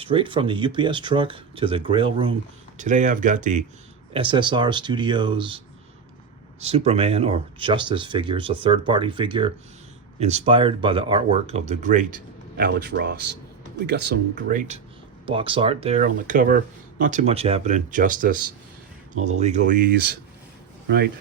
Straight from the UPS truck to the Grail room. Today I've got the SSR Studios Superman or Justice figure. It's a third-party figure inspired by the artwork of the great Alex Ross. We got some great box art there on the cover. Not too much happening. Justice, all the legalese, right?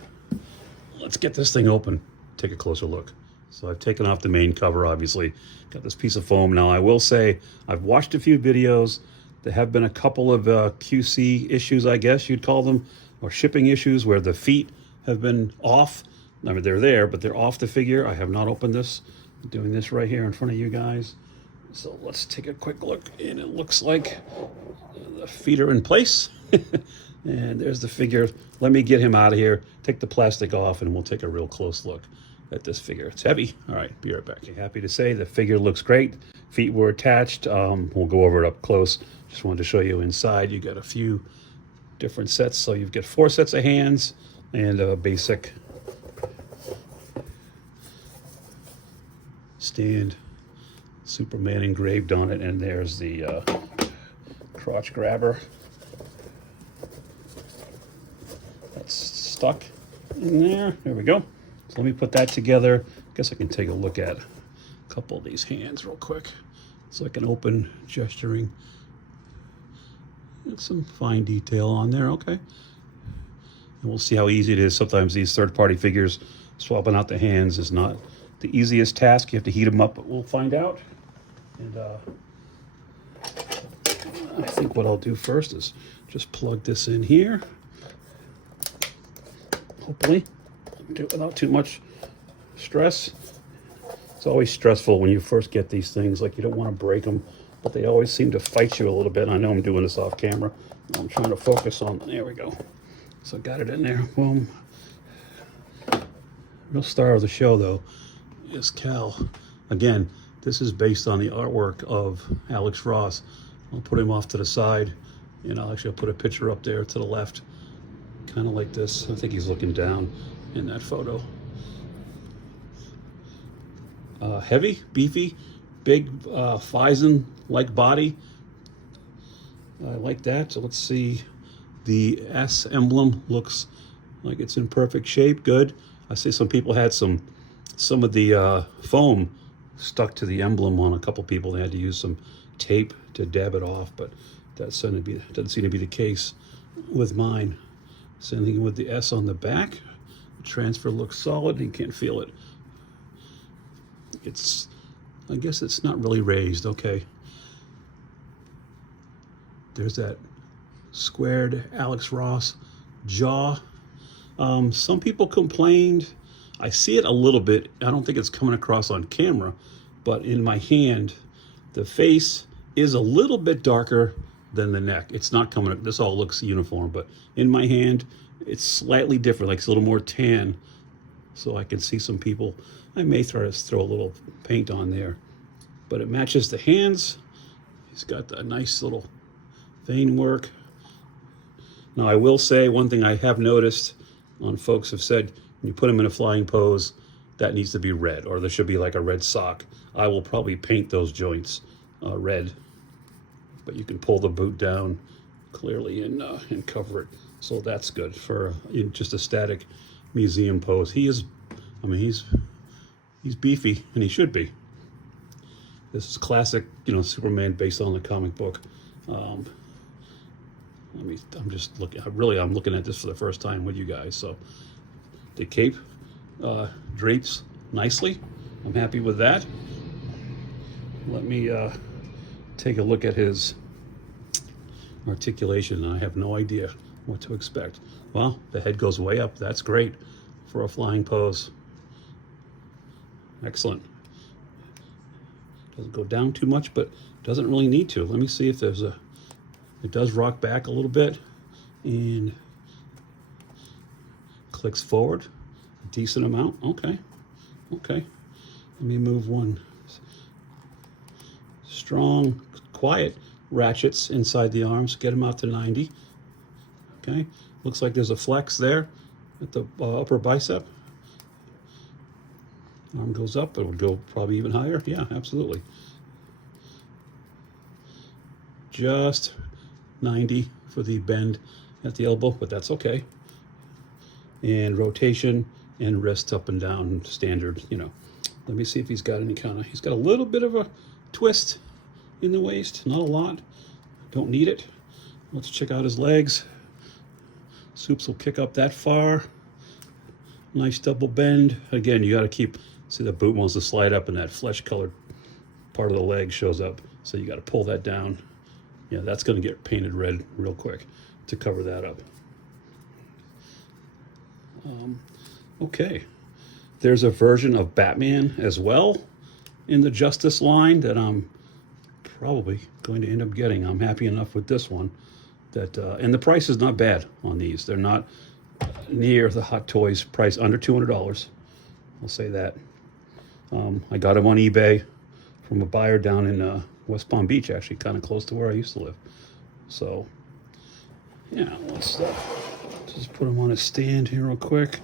Let's get this thing open. Take a closer look. So I've taken off the main cover, obviously. Got this piece of foam. Now I will say, I've watched a few videos. There have been a couple of QC issues, I guess you'd call them, or shipping issues where the feet have been off. I mean, they're there, but they're off the figure. I have not opened this. I'm doing this right here in front of you guys. So let's take a quick look, and it looks like the feet are in place. And there's the figure. Let me get him out of here, take the plastic off, and we'll take a real close look at this figure. It's heavy. All right, be right back. Happy to say the figure looks great. Feet were attached. We'll go over it up close. Just wanted to show you inside. You got a few different sets. So you've got 4 sets of hands and a basic stand. Superman engraved on it, and there's the crotch grabber. That's stuck in there. There we go. So let me put that together. I guess I can take a look at a couple of these hands real quick. So I can open gesturing. There's some fine detail on there, okay. And we'll see how easy it is. Sometimes these third-party figures, swapping out the hands is not the easiest task. You have to heat them up, but we'll find out. And I think what I'll do first is just plug this in here. Hopefully, do it without too much stress. It's always stressful when you first get these things, like you don't want to break them, but they always seem to fight you a little bit. I know I'm doing this off camera. I'm trying to focus on, there we go. So I got it in there, boom. Real star of the show though is Cal. Again, this is based on the artwork of Alex Ross. I'll put him off to the side, and I'll put a picture up there to the left, kind of like this. I think he's looking down in that photo. Heavy, beefy, big Fison-like body. I like that. So let's see. The S emblem looks like it's in perfect shape. Good. I see some people had some of the foam stuck to the emblem on a couple people. They had to use some tape to dab it off, but that doesn't seem to be the case with mine. Same thing with the S on the back. The transfer looks solid. You can't feel it. I guess it's not really raised. Okay. There's that squared Alex Ross jaw. Some people complained. I see it a little bit. I don't think it's coming across on camera, but in my hand, the face is a little bit darker than the neck. It's not coming, this all looks uniform, but in my hand, it's slightly different, like it's a little more tan. So I can see some people, I may try to throw a little paint on there, but it matches the hands. He's got a nice little vein work. Now I will say one thing I have noticed on folks have said, when you put him in a flying pose, that needs to be red, or there should be like a red sock. I will probably paint those joints red, but you can pull the boot down clearly and cover it. So that's good for just a static museum pose. He is, I mean, he's beefy, and he should be. This is classic, Superman based on the comic book. I'm just looking. I'm looking at this for the first time with you guys. So the cape drapes nicely. I'm happy with that. Let me take a look at his articulation. I have no idea what to expect. Well, the head goes way up. That's great for a flying pose. Excellent. Doesn't go down too much, but doesn't really need to. Let me see if there's it does rock back a little bit and clicks forward a decent amount. Okay. Let me move one. Strong, quiet ratchets inside the arms. Get them out to 90. Okay. Looks like there's a flex there at the upper bicep. Arm goes up, it would go probably even higher. Yeah, absolutely. just 90 for the bend at the elbow, but that's okay. And rotation and wrist up and down, standard, you know. Let me see if he's got any kind of, he's got a little bit of a twist in the waist, not a lot. Don't need it. Let's check out his legs. Soups will kick up that far. Nice double bend. Again, you got to keep, see the boot wants to slide up and that flesh colored part of the leg shows up. So you got to pull that down. Yeah, that's going to get painted red real quick to cover that up. Okay. There's a version of Batman as well in the Justice line that I'm probably going to end up getting. I'm happy enough with this one that, and the price is not bad on these. They're not near the Hot Toys price, under $200. I'll say that. I got them on eBay from a buyer down in West Palm Beach, actually, kind of close to where I used to live. So, yeah, let's just put them on a stand here real quick.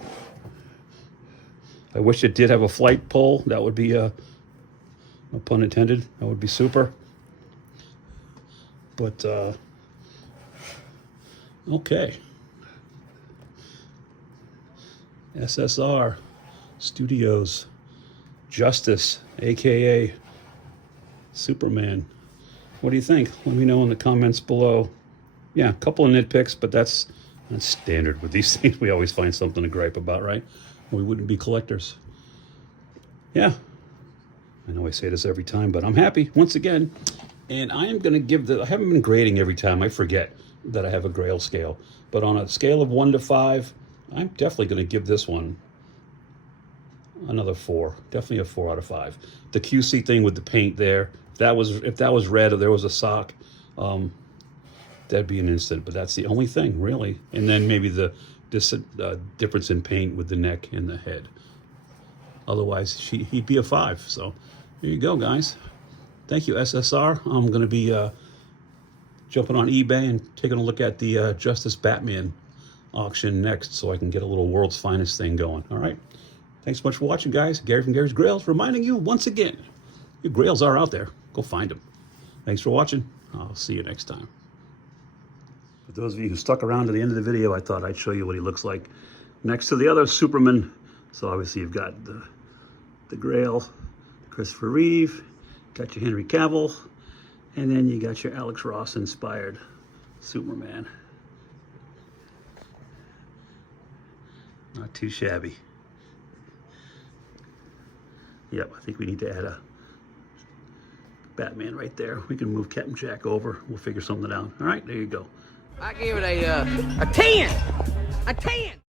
I wish it did have a flight pole. That would be, no pun intended, that would be super. But, okay. SSR Studios Justice, aka Superman. What do you think? Let me know in the comments below. Yeah, a couple of nitpicks, but that's standard with these things. We always find something to gripe about, right? We wouldn't be collectors. Yeah, I know I say this every time, but I'm happy once again. And I am going to give I haven't been grading every time. I forget that I have a Grail scale. But on a scale of 1 to 5, I'm definitely going to give this one another 4. Definitely a 4 out of 5. The QC thing with the paint there, if that was red or there was a sock, that'd be an instant. But that's the only thing, really. And then maybe the difference in paint with the neck and the head. Otherwise, he'd be a 5. So there you go, guys. Thank you, SSR. I'm going to be jumping on eBay and taking a look at the Justice Batman auction next so I can get a little World's Finest thing going. All right. Thanks so much for watching, guys. Gary from Gary's Grails reminding you once again, your Grails are out there. Go find them. Thanks for watching. I'll see you next time. For those of you who stuck around to the end of the video, I thought I'd show you what he looks like next to the other Superman. So obviously you've got the Grail, Christopher Reeve, got your Henry Cavill, and then you got your Alex Ross inspired Superman. Not too shabby. Yep, I think we need to add a Batman right there. We can move Captain Jack over. We'll figure something out. All right, there you go. I give it a 10. A 10.